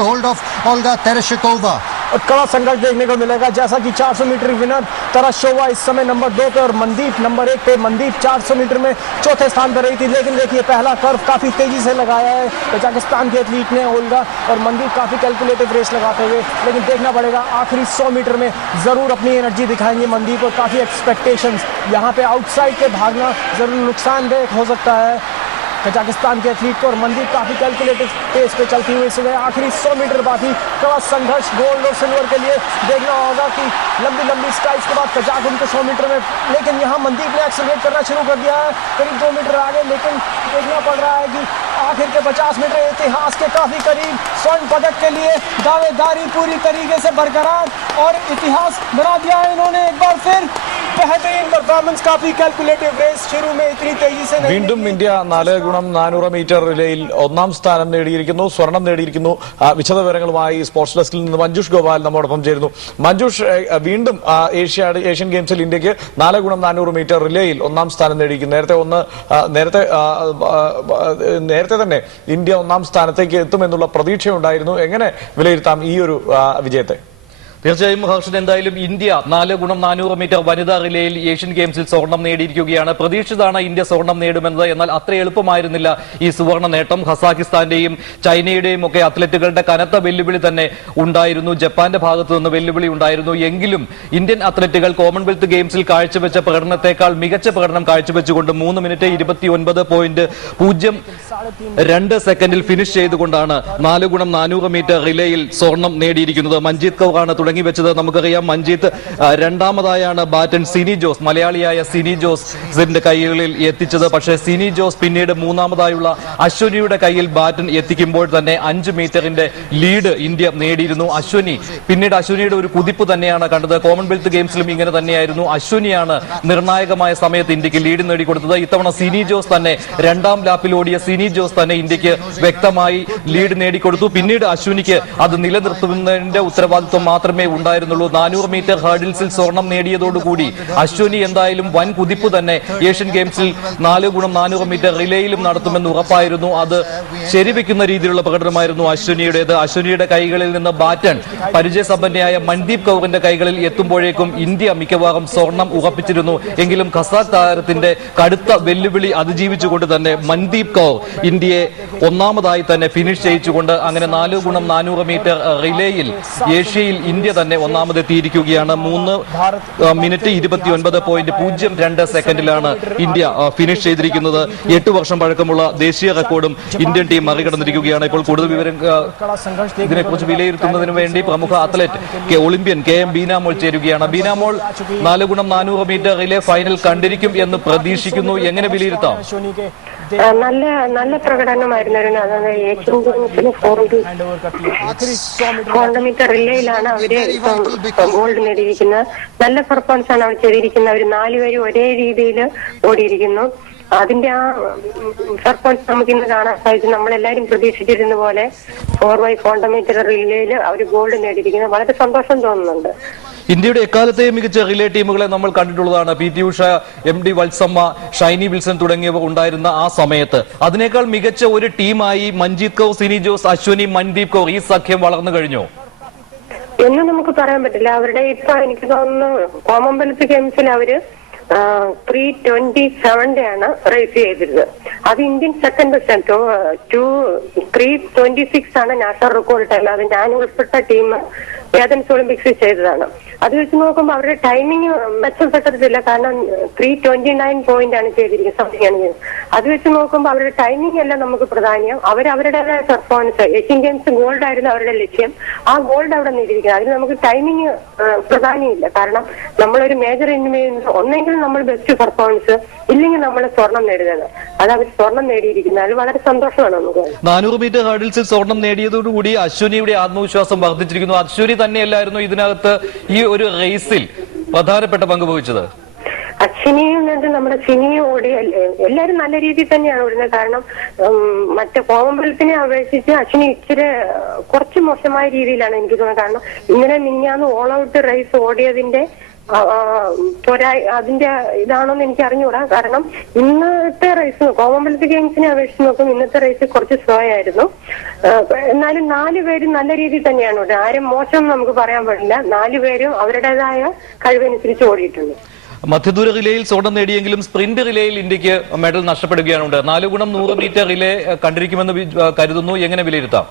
to hold off Olga Tereshikova. और कड़ा संघर्ष देखने को मिलेगा, जैसा कि 400 मीटर विनर तरशोवा इस समय नंबर 2 पे और मनदीप नंबर 1 पे। मनदीप 400 मीटर में चौथे स्थान पर रही थी, लेकिन देखिए पहला कर्व काफी तेजी से लगाया है कजाकिस्तान के एथलीट ने। ओल्गा और मनदीप काफी कैलकुलेटिव रेस लगाते हुए, लेकिन देखना पड़ेगा आखिरी 100 मीटर में जरूर अपनी एनर्जी दिखाएंगे मनदीप। और काफी एक्सपेक्टेशंस यहाँ पे आउटसाइड के भागना जरूर नुकसानदेह हो सकता है कजाकिस्तान के एथलीट को। और मनदीप काफी कैलकुलेटिव पेस पे चलती हुई इस आखिरी 100 मीटर बाकी कड़ा संघर्ष गोल्ड और सिल्वर के लिए। देखना होगा कि लंबी स्ट्राइड्स के बाद कजाक उनको 100 मीटर में, लेकिन यहाँ मनदीप ने एक्सेलरेट करना शुरू कर दिया है करीब 2 मीटर आगे। लेकिन देखना पड़ रहा है कि आखिर के 50 मीटर इतिहास के काफी करीब स्वर्ण पदक के लिए दावेदारी पूरी तरीके से बरकरार और इतिहास बना दिया है इन्होंने एक बार फिर। बेहतरीन परफॉर्मेंस, काफी कैलकुलेटिव रेस, शुरू में इतनी तेजी से नहीं। വീണ്ടും ഇന്ത്യ 4x400 മീറ്റർ റിലേയിൽ ഒന്നാം സ്ഥാനം നേടിയിരിക്കുന്നു, സ്വർണം നേടിയിരിക്കുന്നു. വിശദവിവരങ്ങളുമായി സ്പോർട്സ് ഡെസ്കിൽ നിന്ന് മഞ്ജുഷ് ഗോപാൽ നമ്മോടൊപ്പം ചേരുന്നു. മഞ്ജുഷ്, വീണ്ടും ഏഷ്യൻ ഗെയിംസിൽ ഇന്ത്യക്ക് 4x400 മീറ്റർ റിലേയിൽ ഒന്നാം സ്ഥാനം നേടിയിരിക്കുന്നു. നേരത്തെ തന്നെ ഇന്ത്യ ഒന്നാം സ്ഥാനത്തേക്ക് എത്തുമെന്നുള്ള പ്രതീക്ഷയുണ്ടായിരുന്നു. എങ്ങനെ വിലയിരുത്താം ഈ ഒരു വിജയത്തെ? തീർച്ചയായും ഹർഷൻ, എന്തായാലും ഇന്ത്യ 4x400 മീറ്റർ വനിതാ റിലേയിൽ ഏഷ്യൻ ഗെയിംസിൽ സ്വർണം നേടിയിരിക്കുകയാണ്. പ്രതീക്ഷിതാണ് ഇന്ത്യ സ്വർണം നേടുമെന്നത്. എന്നാൽ അത്ര എളുപ്പമായിരുന്നില്ല ഈ സുവർണ നേട്ടം. ഖസാക്കിസ്ഥാന്റെയും ചൈനയുടെയും ഒക്കെ അത്ലറ്റുകളുടെ കനത്ത വെല്ലുവിളി തന്നെ ഉണ്ടായിരുന്നു. ജപ്പാന്റെ ഭാഗത്തു നിന്ന് വെല്ലുവിളി ഉണ്ടായിരുന്നു. എങ്കിലും ഇന്ത്യൻ അത്ലറ്റുകൾ കോമൺവെൽത്ത് ഗെയിംസിൽ കാഴ്ചവെച്ച പ്രകടനത്തെക്കാൾ മികച്ച പ്രകടനം കാഴ്ചവെച്ചുകൊണ്ട് 3 മിനിറ്റ് 29.02 സെക്കൻഡിൽ ഫിനിഷ് ചെയ്തുകൊണ്ടാണ് 4x400 മീറ്റർ റിലേയിൽ സ്വർണം നേടിയിരിക്കുന്നത്. മഞ്ജീത് കൗറാണ് തുടങ്ങി വെച്ചത്. നമുക്കറിയാം മഞ്ജീത്ത് രണ്ടാമതായാണ് ബാറ്റൺ സിനി ജോസ്, മലയാളിയായ സിനി ജോസിന്റെ കൈകളിൽ എത്തിച്ചത്. പക്ഷേ സിനി ജോസ് പിന്നീട് മൂന്നാമതായുള്ള അശ്വനിയുടെ കയ്യിൽ ബാറ്റൺ എത്തിക്കുമ്പോൾ തന്നെ 5 മീറ്ററിന്റെ ലീഡ് ഇന്ത്യ നേടിയിരുന്നു. പിന്നീട് അശ്വനിയുടെ ഒരു കുതിപ്പ് തന്നെയാണ് കണ്ടത്. കോമൺവെൽത്ത് ഗെയിംസിലും ഇങ്ങനെ തന്നെയായിരുന്നു. അശ്വനിയാണ് നിർണായകമായ സമയത്ത് ഇന്ത്യക്ക് ലീഡ് നേടിക്കൊടുത്തത്. ഇത്തവണ സിനി ജോസ് തന്നെ, രണ്ടാം ലാപ്പിൽ ഓടിയ സിനി ജോസ് തന്നെ ഇന്ത്യക്ക് വ്യക്തമായി ലീഡ് നേടിക്കൊടുത്തു. പിന്നീട് അശ്വനിക്ക് അത് നിലനിർത്തുന്നതിന്റെ ഉത്തരവാദിത്വം മാത്രമേ ഉണ്ടായിരുന്നുള്ളൂ. 400 മീറ്റർ ഹർഡിൽസിൽ സ്വർണം നേടിയതോടുകൂടി അശ്വനി എന്തായാലും വൻ കുതിപ്പ് തന്നെ ഏഷ്യൻ ഗെയിംസിൽ 4x400 മീറ്റർ റിലേയിലും നടത്തുമെന്ന് ഉറപ്പായിരുന്നു. അത് ശരിവെക്കുന്ന രീതിയിലുള്ള പ്രകടനമായിരുന്നു അശ്വനിയുടേത്. അശ്വനിയുടെ കൈകളിൽ നിന്ന് ബാറ്റൺ പരിചയസമ്പന്നയായ മൻദീപ് കൗറിന്റെ കൈകളിൽ എത്തുമ്പോഴേക്കും ഇന്ത്യ മിക്കവാറും സ്വർണം ഉറപ്പിച്ചിരുന്നു. എങ്കിലും ഖസാക്ക് താരത്തിന്റെ കടുത്ത വെല്ലുവിളി അതിജീവിച്ചുകൊണ്ട് തന്നെ മൻദീപ് കൗർ ഇന്ത്യയെ ഒന്നാമതായി തന്നെ ഫിനിഷ് ചെയ്യിച്ചുകൊണ്ട് അങ്ങനെ 4x400 മീറ്റർ റിലേയിൽ ഏഷ്യയിൽ ഇന്ത്യ തന്നെ ഒന്നാമതെത്തിയിരിക്കുകയാണ്. 3 മിനിറ്റ് 29.02 സെക്കൻഡിലാണ് ഇന്ത്യ ഫിനിഷ് ചെയ്തിരിക്കുന്നത്. 8 വർഷം പഴക്കമുള്ള ദേശീയ റെക്കോർഡും ഇന്ത്യൻ ടീം മറികടന്നിരിക്കുകയാണ്. ഇപ്പോൾ കൂടുതൽ വിവരം ഇതിനെക്കുറിച്ച് വിലയിരുത്തുന്നതിന് വേണ്ടി പ്രമുഖ അത്ലറ്റ് ഒളിമ്പ്യൻ KM ബീനാമോൾ ചേരുകയാണ്. Beenamol 4x400 metre relay final കണ്ടിരിക്കും എന്ന് പ്രതീക്ഷിക്കുന്നു. എങ്ങനെ വിലയിരുത്താം? നല്ല പ്രകടനമായിരുന്നു. ഏഷ്യൻ ഗെയിംസിന് 400 മീറ്റർ റിലേയിലാണ് അവര് ഗോൾഡ് നേടിയിരിക്കുന്നത്. നല്ല പെർഫോമൻസ് ആണ് അവർ ചെയ്തിരിക്കുന്നത്. അവർ 4 പേരും ഒരേ രീതിയിൽ ഓടിയിരിക്കുന്നു. അതിന്റെ ആ പെർഫോമൻസ് നമുക്ക് ഇന്ന് കാണാൻ സാധിച്ചു. നമ്മളെല്ലാരും പ്രതീക്ഷിച്ചിരുന്ന പോലെ 4x400 മീറ്റർ റിലേയിൽ അവർ ഗോൾഡ് നേടിയിരിക്കുന്നത് വളരെ സന്തോഷം തോന്നുന്നുണ്ട്. ഇന്ത്യയുടെ എക്കാലത്തെയും മികച്ച റിലേ ടീമുകളെ നമ്മൾ കണ്ടിട്ടുള്ളതാണ്. PT ഉഷ, MD വത്സമ്മ, ഷൈനി വിൽസൺ തുടങ്ങിയവർ ഉണ്ടായിരുന്ന ആ സമയത്ത് അതിനേക്കാൾ മികച്ച ഒരു ടീമായി മഞ്ജീത് കൗർ, സിനി ജോസ്, അശ്വനി, മൻദീപ് കൗർ ഈ സഖ്യം വളർന്നു കഴിഞ്ഞു എന്ന് നമുക്ക് പറയാൻ പറ്റില്ല. അവരുടെ ഇപ്പൊ എനിക്ക് തോന്നുന്നു കോമൺവെൽത്ത് ഗെയിംസിൽ അവര് 3:27 ആണ് റേസ് ചെയ്തിരുന്നത്. അത് ഇന്ത്യൻ സെക്കൻഡ് ബെസ്റ്റ്. 3:26 ആണ് നാഷണൽ റെക്കോർഡ് ടൈം. അത് ഞാൻ ഉൾപ്പെട്ട ടീം ഏതൻസ് ഒളിമ്പിക്സിൽ ചെയ്തതാണ്. അത് വെച്ച് നോക്കുമ്പോൾ അവരുടെ ടൈമിങ് മെച്ചപ്പെട്ടിട്ടില്ല. കാരണം 3:29 പോയിന്റ് ആണ് ചെയ്തിരിക്കുന്നത്, സംതിങ് ആണ് ചെയ്തത്. അത് വെച്ച് നോക്കുമ്പോൾ അവരുടെ ടൈമിംഗ് അല്ല നമുക്ക് പ്രധാനം. അവരവരുടേതായ പെർഫോമൻസ്, ഏഷ്യൻ ഗെയിംസ് ഗോൾഡ് ആയിരുന്നു അവരുടെ ലക്ഷ്യം. ആ ഗോൾഡ് അവിടെ നേടിയിരിക്കുന്നത്. അതിന് നമുക്ക് ടൈമിങ് പ്രധാനമില്ല. കാരണം നമ്മളൊരു മേജർ ഇൻവെസ്റ്റ് ഒന്നെങ്കിൽ നമ്മൾ ബെസ്റ്റ് പെർഫോമൻസ്, ഇല്ലെങ്കിൽ നമ്മൾ സ്വർണം നേടുന്നത്. അത് അവർ സ്വർണം നേടിയിരിക്കുന്നത്. അത് വളരെ സന്തോഷമാണ് നമുക്ക്. 400 മീറ്റർ ഹർഡിൽസിൽ സ്വർണം നേടിയതോടുകൂടി അശ്വനിയുടെ ആത്മവിശ്വാസം വർദ്ധിച്ചിരിക്കുന്നു. അശ്വനി തന്നെയല്ലായിരുന്നു ഇതിനകത്ത് ഈ ഒരു റേസിൽ പ്രധാനപ്പെട്ട പങ്ക് വഹിച്ചത്? അശ്വിനിയും നമ്മുടെ സിനിയും ഓടി എല്ലാരും നല്ല രീതിയിൽ തന്നെയാണ് ഓടുന്നത്. കാരണം മറ്റേ കോമൺവെൽത്തിനെ അപേക്ഷിച്ച് അശ്വിനി ഇച്ചിരി കുറച്ച് മോശമായ രീതിയിലാണ് എനിക്ക് തോന്നുന്നത്. കാരണം ഇന്നലെ മിനിഞ്ഞാന്ന് ഓൾ ഔട്ട് റേസ് ഓടിയതിന്റെ അതിന്റെ ഇതാണോന്ന് എനിക്ക് അറിഞ്ഞുകൂടാ. കാരണം ഇന്നത്തെ റേസ് കോമൺവെൽത്ത് ഗെയിംസിനെ അപേക്ഷിച്ച് നോക്കും ഇന്നത്തെ റേസ് കുറച്ച് സ്ലോ ആയിരുന്നു. എന്നാലും 4 പേരും നല്ല രീതിയിൽ തന്നെയാണ് ഓടുന്നത്. ആരും മോശം നമുക്ക് പറയാൻ പാടില്ല. 4 പേരും അവരുടേതായ കഴിവനുസരിച്ച് ഓടിയിട്ടുണ്ട്. മധ്യദൂര റിലേയിൽ സ്വർണം നേടിയെങ്കിലും സ്പ്രിന്റ് റിലേയിൽ ഇന്ത്യക്ക് മെഡൽ നഷ്ടപ്പെടുകയാണ്. 4x100 മീറ്റർ റിലേ കണ്ടിരിക്കുമെന്ന് കരുതുന്നു. എങ്ങനെ വിലയിരുത്താം?